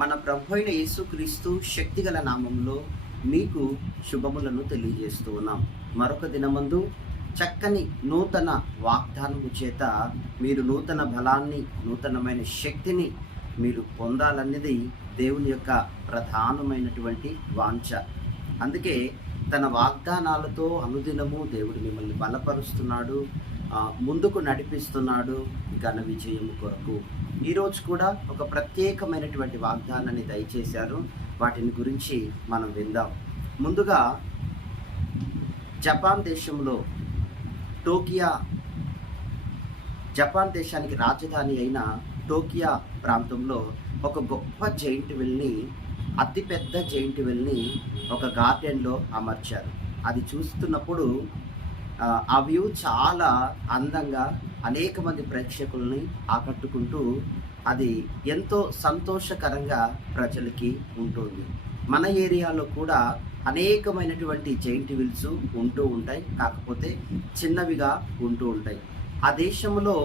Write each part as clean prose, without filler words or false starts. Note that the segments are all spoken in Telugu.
మన ప్రభు అయిన యేసుక్రీస్తు శక్తిగల నామంలో మీకు శుభములను తెలియజేస్తూ ఉన్నాం. మరొక దినమందు చక్కని నూతన వాగ్దానము చేత మీరు నూతన బలాన్ని, నూతనమైన శక్తిని మీరు పొందాలన్నది దేవుని యొక్క ప్రధానమైనటువంటి వాంఛ. అందుకే తన వాగ్దానాలతో అనుదినము దేవుడు మిమ్మల్ని బలపరుస్తున్నాడు, ముందుకు నడిపిస్తున్నాడు ఘన విజయము కొరకు. ఈరోజు కూడా ఒక ప్రత్యేకమైనటువంటి వాగ్దానాన్ని దయచేశారు. వాటిని గురించి మనం విందాం. ముందుగా జపాన్ దేశంలో జపాన్ దేశానికి రాజధాని అయిన టోకియో ప్రాంతంలో ఒక గొప్ప జైంట్ వీల్ని, అతిపెద్ద జైంట్ వీల్ని ఒక గార్డెన్లో అమర్చారు. అది చూస్తున్నప్పుడు ఆ వ్యూ చాలా అందంగా అనేక మంది ప్రేక్షకుల్ని ఆకట్టుకుంటూ అది ఎంతో సంతోషకరంగా ప్రజలకి ఉంటుంది. మన ఏరియాలో కూడా అనేకమైనటువంటి జైంట్ వీల్స్ ఉంటూ ఉంటాయి, కాకపోతే చిన్నవిగా ఉంటూ ఉంటాయి. ఆ దేశంలో,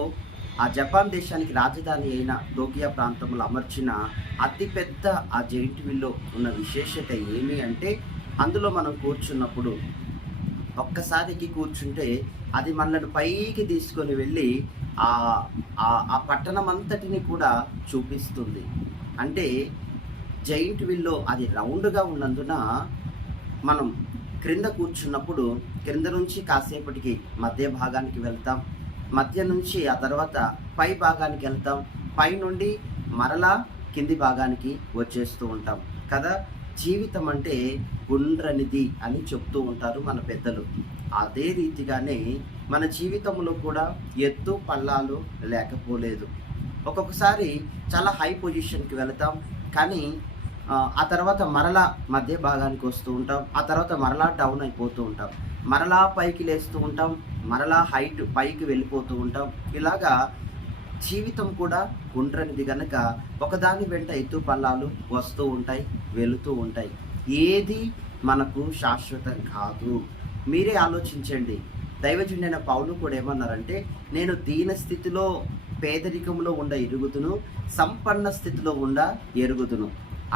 ఆ జపాన్ దేశానికి రాజధాని అయిన టోకియో ప్రాంతంలో అమర్చిన అతిపెద్ద ఆ జైంట్ వీల్లో ఉన్న విశేషత ఏమి అంటే, అందులో మనం కూర్చున్నప్పుడు ఒక్కసారికి కూర్చుంటే అది మనల్ని పైకి తీసుకొని వెళ్ళి ఆ పట్టణం అంతటిని కూడా చూపిస్తుంది. అంటే జైంట్ వీల్లో అది రౌండ్గా ఉన్నందున మనం క్రింద కూర్చున్నప్పుడు క్రింద నుంచి కాసేపటికి మధ్య భాగానికి వెళ్తాం, మధ్య నుంచి ఆ తర్వాత పై భాగానికి వెళ్తాం, పై నుండి మరలా కింది భాగానికి వచ్చేస్తూ ఉంటాం కదా. జీవితం అంటే గుండ్రనిది అని చెప్తూ ఉంటారు మన పెద్దలు. అదే రీతిగానే మన జీవితంలో కూడా ఎత్తు పల్లాలు లేకపోలేదు. ఒక్కొక్కసారి చాలా హై పొజిషన్కి వెళతాం, కానీ ఆ తర్వాత మరలా మధ్య భాగానికి వస్తూ ఉంటాం, ఆ తర్వాత మరలా డౌన్ అయిపోతూ ఉంటాం, మరలా పైకి లేస్తూ ఉంటాం, మరలా హైట్ పైకి వెళ్ళిపోతూ ఉంటాం. ఇలాగా జీవితం కూడా గుండ్రనిది గనక ఒకదాని వెంట ఎత్తు పల్లాలు వస్తూ ఉంటాయి, వెళుతూ ఉంటాయి. ఏది మనకు శాశ్వతం కాదు. మీరే ఆలోచించండి. దైవజనుడైన పౌలు కూడా ఏమన్నారంటే, నేను దీన స్థితిలో పేదరికంలో ఉండ ఎరుగుదును, సంపన్న స్థితిలో ఉండ ఎరుగుదును.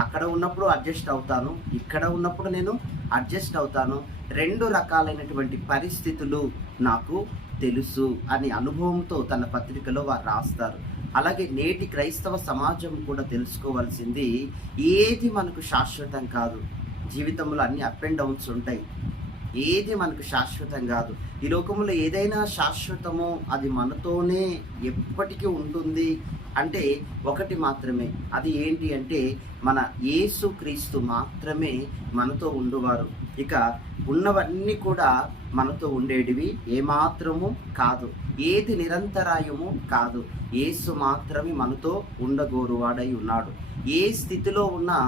అక్కడ ఉన్నప్పుడు అడ్జస్ట్ అవుతాను, ఇక్కడ ఉన్నప్పుడు నేను అడ్జస్ట్ అవుతాను. రెండు రకాలైనటువంటి పరిస్థితులు నాకు తెలుసు అని అనుభవంతో తన పత్రికలో వారు రాస్తారు. అలాగే నేటి క్రైస్తవ సమాజం కూడా తెలుసుకోవాల్సింది, ఏది మనకు శాశ్వతం కాదు. జీవితంలో అన్ని అప్ అండ్ డౌన్స్ ఉంటాయి, ఏది మనకు శాశ్వతం కాదు. ఈ లోకంలో ఏదైనా శాశ్వతమో అది మనతోనే ఎప్పటికీ ఉంటుంది అంటే ఒకటి మాత్రమే. అది ఏంటి అంటే, మన యేసుక్రీస్తు మాత్రమే మనతో ఉండువారు. ఇక ఉన్నవన్నీ కూడా మనతో ఉండేటివి ఏమాత్రము కాదు, ఏది నిరంతరాయము కాదు. యేసు మాత్రమే మనతో ఉండగోరువాడై ఉన్నాడు. ఏ స్థితిలో ఉన్నా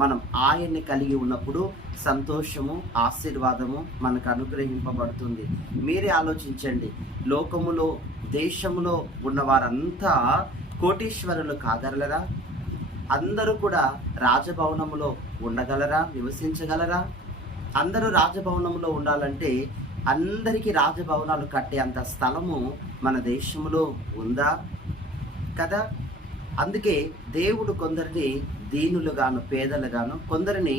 మనం ఆయన్ని కలిగి ఉన్నప్పుడు సంతోషము, ఆశీర్వాదము మనకు అనుగ్రహింపబడుతుంది. మీరే ఆలోచించండి, లోకములో, దేశంలో ఉన్నవారంతా కోటీశ్వరులు కాగలరా? అందరూ కూడా రాజభవనములో ఉండగలరా, నివసించగలరా? అందరూ రాజభవనంలో ఉండాలంటే అందరికీ రాజభవనాలు కట్టే అంత స్థలము మన దేశంలో ఉందా? కదా. అందుకే దేవుడు కొందరిని దీనులుగాను, పేదలుగాను, కొందరిని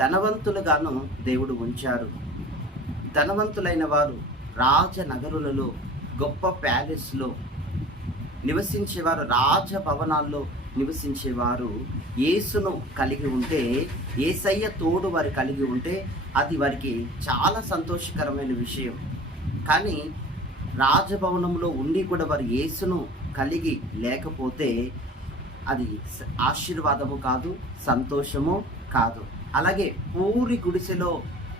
ధనవంతులుగాను దేవుడు ఉంచారు. ధనవంతులైన వారు రాజనగరులలో, గొప్ప ప్యాలెస్లో నివసించేవారు, రాజభవనాల్లో నివసించేవారు యేసును కలిగి ఉంటే, యేసయ్య తోడు వారు కలిగి ఉంటే అది వారికి చాలా సంతోషకరమైన విషయం. కానీ రాజభవనంలో ఉండి కూడా వారు యేసును కలిగి లేకపోతే అది ఆశీర్వాదము కాదు, సంతోషము కాదు. అలాగే పూరి గుడిసెలో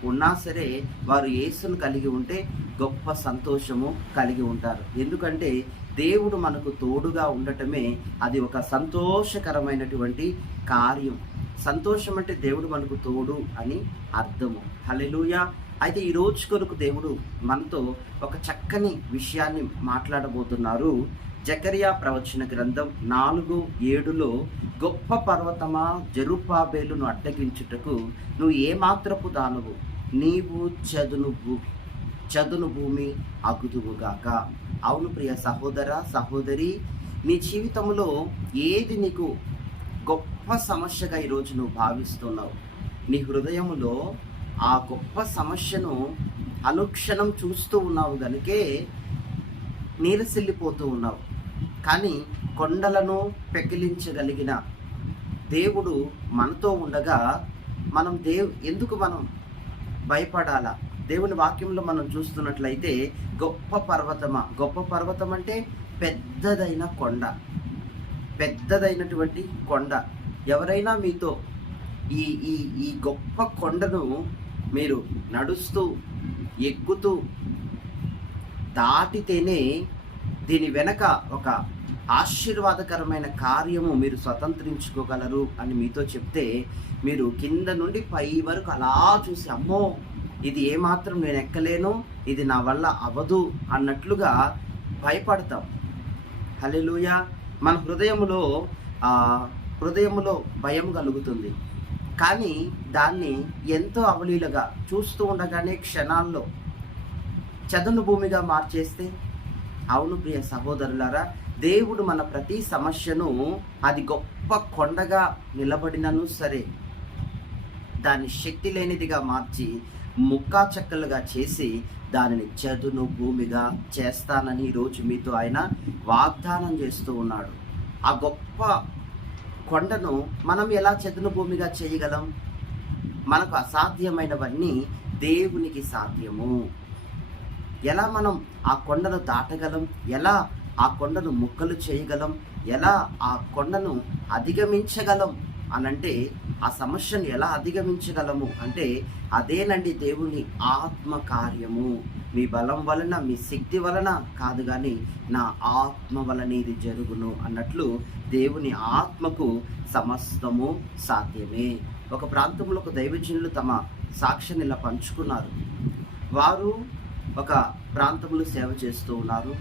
ఉన్నా సరే వారు యేసును కలిగి ఉంటే గొప్ప సంతోషము కలిగి ఉంటారు. ఎందుకంటే దేవుడు మనకు తోడుగా ఉండటమే అది ఒక సంతోషకరమైనటువంటి కార్యం. సంతోషం అంటే దేవుడు మనకు తోడు అని అర్థము. హల్లెలూయా. అయితే ఈ రోజు కొరకు దేవుడు మనతో ఒక చక్కని విషయాన్ని మాట్లాడబోతున్నారు. జకరియా ప్రవచన గ్రంథం 4:7 గొప్ప పర్వతమా, జెరుబ్బాబెలును అడ్డగించుటకు నువ్వు ఏమాత్రపు దానవు, నీవు చదును భూమి అగుదువుగాక. అవును ప్రియ సహోదర, సహోదరి, నీ జీవితంలో ఏది నీకు గొప్ప సమస్యగా ఈరోజు నువ్వు భావిస్తున్నావు. నీ హృదయములో ఆ గొప్ప సమస్యను అనుక్షణం చూస్తూ ఉన్నావు గనుకే నీరసిల్లిపోతూ ఉన్నావు. కానీ కొండలను పెకిలించగలిగిన దేవుడు మనతో ఉండగా ఎందుకు మనం భయపడాలా? దేవుని వాక్యంలో మనం చూస్తున్నట్లయితే గొప్ప పర్వతం అంటే పెద్దదైన కొండ, పెద్దదైనటువంటి కొండ. ఎవరైనా మీతో ఈ ఈ ఈ గొప్ప కొండను మీరు నడుస్తూ ఎక్కుతూ దాటితేనే దీని వెనక ఒక ఆశీర్వాదకరమైన కార్యము మీరు స్వతంత్రించుకోగలరు అని మీతో చెప్తే, మీరు కింద నుండి పై వరకు అలా చూసి, అమ్మో ఇది ఏమాత్రం నేను ఎక్కలేను, ఇది నా వల్ల అవ్వదు అన్నట్లుగా భయపడతాం. హల్లెలూయా. మన హృదయములో భయం కలుగుతుంది. కానీ దాన్ని ఎంతో అవలీలగా చూస్తూ ఉండగానే క్షణాల్లో చదును భూమిగా మార్చేస్తే, అవును ప్రియ సహోదరులారా, దేవుడు మన ప్రతి సమస్యను అది గొప్ప కొండగా నిలబడినను సరే దాన్ని శక్తి లేనిదిగా మార్చి ముక్కా చెక్కలుగా చేసి దానిని చదును భూమిగా చేస్తానని ఈరోజు మీతో ఆయన వాగ్దానం చేస్తూ ఉన్నాడు. ఆ గొప్ప కొండను మనం ఎలా చదును భూమిగా చేయగలం? మనకు అసాధ్యమైనవన్నీ దేవునికి సాధ్యము. ఎలా మనం ఆ కొండను దాటగలం? ఎలా ఆ కొండను ముక్కలు చేయగలం? ఎలా ఆ కొండను అధిగమించగలం అనంటే, ఆ సమస్యను ఎలా అధిగమించగలము అంటే అదేనండి దేవుని ఆత్మ కార్యము. మీ బలం వలన, మీ శక్తి వలన కాదు, కానీ నా ఆత్మ వలన ఇది జరుగును అన్నట్లు దేవుని ఆత్మకు సమస్తము సాధ్యమే. ఒక ప్రాంతంలో ఒక దైవజనులు తమ సాక్ష్యాన్ని ఇలా పంచుకున్నారు. వారు ఒక ప్రాంతంలో సేవ చేస్తూ ఉన్నారు.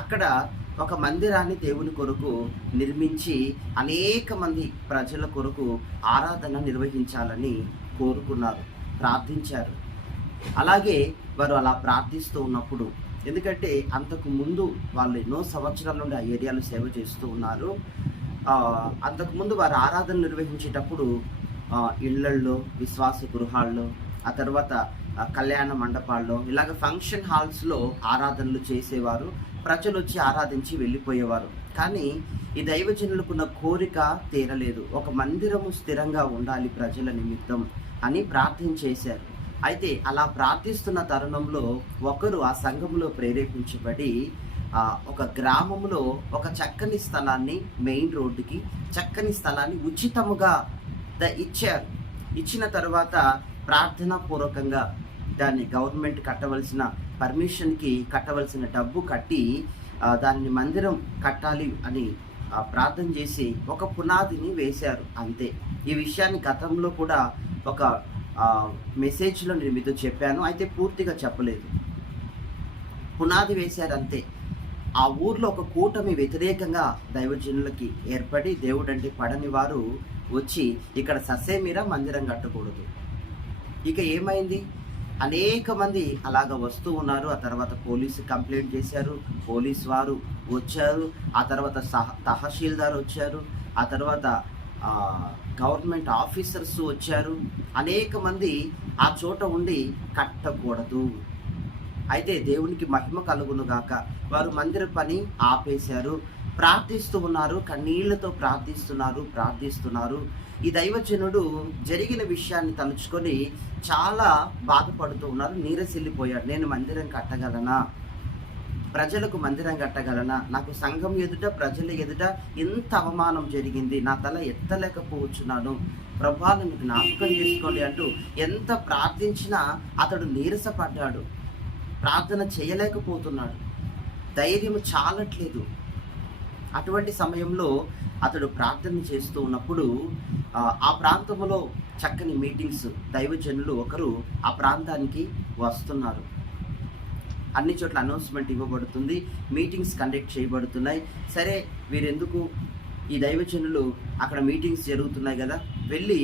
అక్కడ ఒక మందిరాన్ని దేవుని కొరకు నిర్మించి అనేక మంది ప్రజల కొరకు ఆరాధన నిర్వహించాలని కోరుకున్నారు, ప్రార్థించారు. అలాగే వారు అలా ప్రార్థిస్తూ ఉన్నప్పుడు, ఎందుకంటే అంతకు ముందు వాళ్ళు ఎన్నో సంవత్సరాల నుండి ఆ ఏరియాలో సేవ చేస్తూ ఉన్నారు. అంతకుముందు వారు ఆరాధన నిర్వహించేటప్పుడు ఇళ్లల్లో, విశ్వాస గృహాల్లో, ఆ తర్వాత కళ్యాణ మండపాల్లో, ఇలాగ ఫంక్షన్ హాల్స్లో ఆరాధనలు చేసేవారు. ప్రజలు వచ్చి ఆరాధించి వెళ్ళిపోయేవారు. కానీ ఈ దైవజనులకున్న కోరిక తీరలేదు. ఒక మందిరము స్థిరంగా ఉండాలి ప్రజల నిమిత్తం అని ప్రార్థన చేశారు. అయితే అలా ప్రార్థిస్తున్న తరుణంలో ఒకరు ఆ సంఘంలో ప్రేరేపించబడి ఒక గ్రామంలో ఒక చక్కని స్థలాన్ని, మెయిన్ రోడ్డుకి చక్కని స్థలాన్ని ఉచితముగా ఇచ్చారు. ఇచ్చిన తర్వాత ప్రార్థనా పూర్వకంగా దాన్ని గవర్నమెంట్ కట్టవలసిన పర్మిషన్కి కట్టవలసిన డబ్బు కట్టి దాన్ని మందిరం కట్టాలి అని ప్రార్థన చేసి ఒక పునాదిని వేశారు. అంతే. ఈ విషయాన్ని గతంలో కూడా ఒక మెసేజ్లో నేను మీతో చెప్పాను, అయితే పూర్తిగా చెప్పలేదు. పునాది వేశారు అంతే. ఆ ఊర్లో ఒక కూటమి వ్యతిరేకంగా దైవజనులకి ఏర్పడి, దేవుడంటే పడని వారు వచ్చి ఇక్కడ ససేమిరా మందిరం కట్టకూడదు. ఇక ఏమైంది? అనేక మంది అలాగ వస్తూ ఉన్నారు. ఆ తర్వాత పోలీసు కంప్లైంట్ చేశారు, పోలీసు వారు వచ్చారు, ఆ తర్వాత తహసీల్దార్ వచ్చారు, ఆ తర్వాత గవర్నమెంట్ ఆఫీసర్స్ వచ్చారు. అనేక మంది ఆ చోట ఉండి కట్టకూడదు. అయితే దేవునికి మహిమ కలుగును గాక, వారు మందిర పని ఆపేశారు. ప్రార్థిస్తూ ఉన్నారు, కన్నీళ్లతో ప్రార్థిస్తున్నారు. ఈ దైవజనుడు జరిగిన విషయాన్ని తలుచుకొని చాలా బాధపడుతూ ఉన్నారు, నీరసిల్లిపోయాడు. నేను మందిరం కట్టగలనా? ప్రజలకు మందిరం కట్టగలనా? నాకు సంఘం ఎదుట, ప్రజల ఎదుట ఎంత అవమానం జరిగింది, నా తల ఎత్తలేకపోవచ్చున్నాను. ప్రభువా నన్ను జ్ఞాపకం చేసుకోండి అంటూ ఎంత ప్రార్థించినా అతడు నీరసపడ్డాడు, ప్రార్థన చేయలేకపోతున్నాడు, ధైర్యం చాలట్లేదు. అటువంటి సమయంలో అతడు ప్రార్థన చేస్తూ ఉన్నప్పుడు ఆ ప్రాంతంలో చక్కని మీటింగ్స్, దైవజనులు ఒకరు ఆ ప్రాంతానికి వస్తున్నారు. అన్ని చోట్ల అనౌన్స్మెంట్ ఇవ్వబడుతుంది, మీటింగ్స్ కండక్ట్ చేయబడుతున్నాయి. సరే, వీరెందుకు, ఈ దైవజనులు అక్కడ మీటింగ్స్ జరుగుతున్నాయి కదా, వెళ్ళి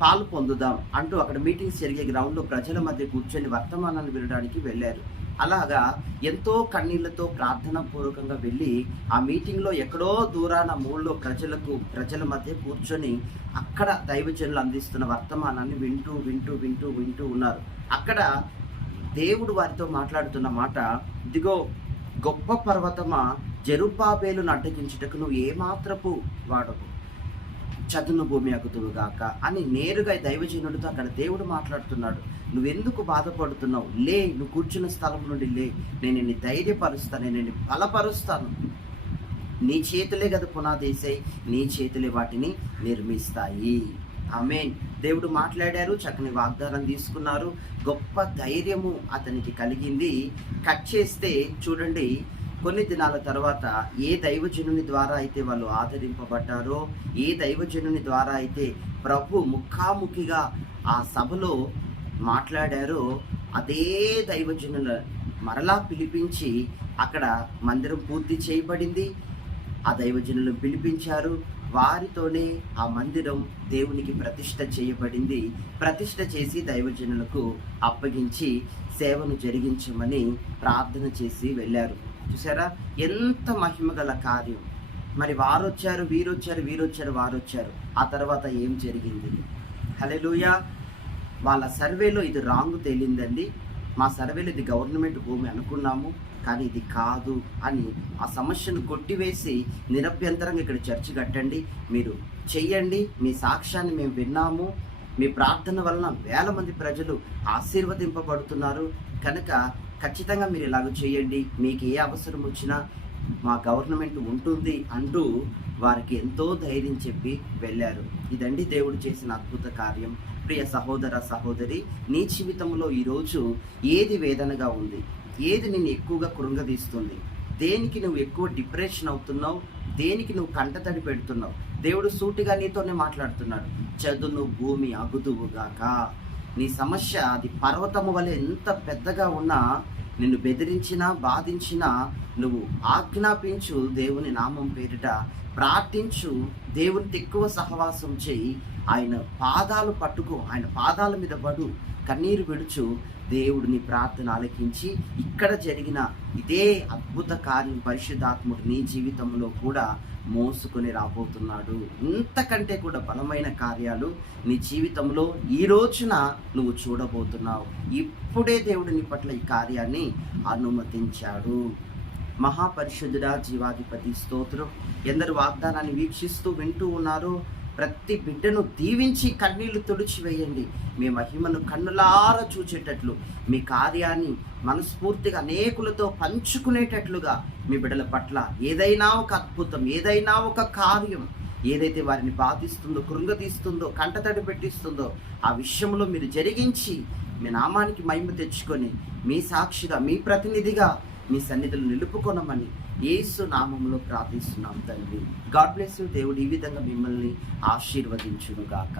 పాలు పొందుదాం అంటూ అక్కడ మీటింగ్స్ జరిగే గ్రౌండ్లో ప్రజల మధ్య కూర్చొని వర్తమానాన్ని వినడానికి వెళ్ళారు. అలాగా ఎంతో కన్నీళ్లతో ప్రార్థనా పూర్వకంగా వెళ్ళి ఆ మీటింగ్లో ఎక్కడో దూరాన మూలలో ప్రజల మధ్య కూర్చొని అక్కడ దైవజనులు అందిస్తున్న వర్తమానాన్ని వింటూ వింటూ వింటూ వింటూ ఉన్నారు. అక్కడ దేవుడు వారితో మాట్లాడుతున్న మాట, ఇదిగో గొప్ప పర్వతమా, జెరుబ్బాబేలును అడ్డగించుటకు నువ్వు ఏమాత్రపు వాడవు, చదును భూమి అగుదువుగాక అని నేరుగా దైవజనుడితో అక్కడ దేవుడు మాట్లాడుతున్నాడు. నువ్వెందుకు బాధపడుతున్నావు? లే, నువ్వు కూర్చున్న స్థలం నుండి లే, నేను నిన్ను ధైర్యపరుస్తాను, నేను నిన్ను బలపరుస్తాను. నీ చేతులే కదా పునాదేశాయి, నీ చేతులే వాటిని నిర్మిస్తాయి. ఆమేన్. దేవుడు మాట్లాడారు, చక్కని వాగ్దానం తీసుకున్నారు, గొప్ప ధైర్యము అతనికి కలిగింది. కట్ చేస్తే చూడండి, కొన్ని దినాల తర్వాత ఏ దైవజనుని ద్వారా అయితే వాళ్ళు ఆదరింపబడ్డారో, ఏ దైవజనుని ద్వారా అయితే ప్రభు ముఖాముఖిగా ఆ సభలో మాట్లాడారో, అదే దైవజనుల మరలా పిలిపించి అక్కడ మందిరం పూర్తి చేయబడింది. ఆ దైవజనులను పిలిపించారు, వారితోనే ఆ మందిరం దేవునికి ప్రతిష్ఠ చేయబడింది. ప్రతిష్ఠ చేసి దైవజనులకు అప్పగించి సేవను జరిగించమని ప్రార్థన చేసి వెళ్ళారు. చూసారా ఎంత మహిమగల కార్యం. మరి వారొచ్చారు, వారొచ్చారు. ఆ తర్వాత ఏం జరిగింది? హల్లెలూయా. వాళ్ళ సర్వేలో ఇది రాంగ్ తేలిందండి. మా సర్వేలో ఇది గవర్నమెంట్ భూమి అనుకున్నాము, కానీ ఇది కాదు అని ఆ సమస్యను కొట్టివేసి నిరభ్యంతరంగా ఇక్కడ చర్చి కట్టండి, మీరు చెయ్యండి, మీ సాక్ష్యాన్ని మేము విన్నాము, మీ ప్రార్థన వలన వేల మంది ప్రజలు ఆశీర్వదింపబడుతున్నారు కనుక ఖచ్చితంగా మీరు ఇలాగ చేయండి, మీకు ఏ అవసరం వచ్చినా మా గవర్నమెంట్ ఉంటుంది అంటూ వారికి ఎంతో ధైర్యం చెప్పి వెళ్ళారు. ఇదండి దేవుడు చేసిన అద్భుత కార్యం. ప్రియ సహోదర సహోదరి, నీ జీవితంలో ఈరోజు ఏది వేదనగా ఉంది? ఏది నిన్ను ఎక్కువగా కృంగదీస్తుంది? దేనికి నువ్వు ఎక్కువ డిప్రెషన్ అవుతున్నావు? దేనికి నువ్వు కంటతడి పెడుతున్నావు? దేవుడు సూటిగా నీతోనే మాట్లాడుతున్నాడు. చదును భూమి అగుదువుగాక. నీ సమస్య అది పర్వతము వలె ఎంత పెద్దగా ఉన్నా, నిన్ను బెదిరించినా బాధించినా నువ్వు ఆజ్ఞాపించు, దేవుని నామం పేరిట ప్రార్థించు, దేవునితో ఎక్కువ సహవాసం చేయి, ఆయన పాదాలు పట్టుకో, ఆయన పాదాల మీద పడు, కన్నీరు విడుచు. దేవుడు నీ ప్రార్థన ఆలకించి ఇక్కడ జరిగిన ఇదే అద్భుత కార్యం పరిశుద్ధాత్ముడు నీ జీవితంలో కూడా మోసుకొని రాబోతున్నాడు. ఇంతకంటే కూడా బలమైన కార్యాలు నీ జీవితంలో ఈ రోజున నువ్వు చూడబోతున్నావు. ఇప్పుడే దేవుడు నీ పట్ల ఈ కార్యాన్ని అనుమతించాడు. మహాపరిశుద్ధుడా, జీవాధిపతి స్తోత్రం. ఎందరు వాగ్దానాన్ని వీక్షిస్తూ వింటూ ఉన్నారో ప్రతి బిడ్డను దీవించి కన్నీళ్లు తుడిచివేయండి. మీ మహిమను కన్నులారా చూచేటట్లు, మీ కార్యాన్ని మనస్ఫూర్తిగా అనేకులతో పంచుకునేటట్లుగా మీ బిడ్డల పట్ల ఏదైనా ఒక అద్భుతం, ఏదైనా ఒక కార్యం, ఏదైతే వారిని బాధిస్తుందో, కృంగతీస్తుందో, కంటతడి పెట్టిస్తుందో ఆ విషయంలో మీరు జరిగించి మీ నామానికి మహిమ తెచ్చుకొని మీ సాక్షిగా, మీ ప్రతినిధిగా మీ సన్నిధులు నిలుపుకొనమని యేసు నామములో ప్రార్థిస్తున్నాం తండ్రి. God bless you. దేవుడు ఈ విధంగా మిమ్మల్ని ఆశీర్వదించును గాక.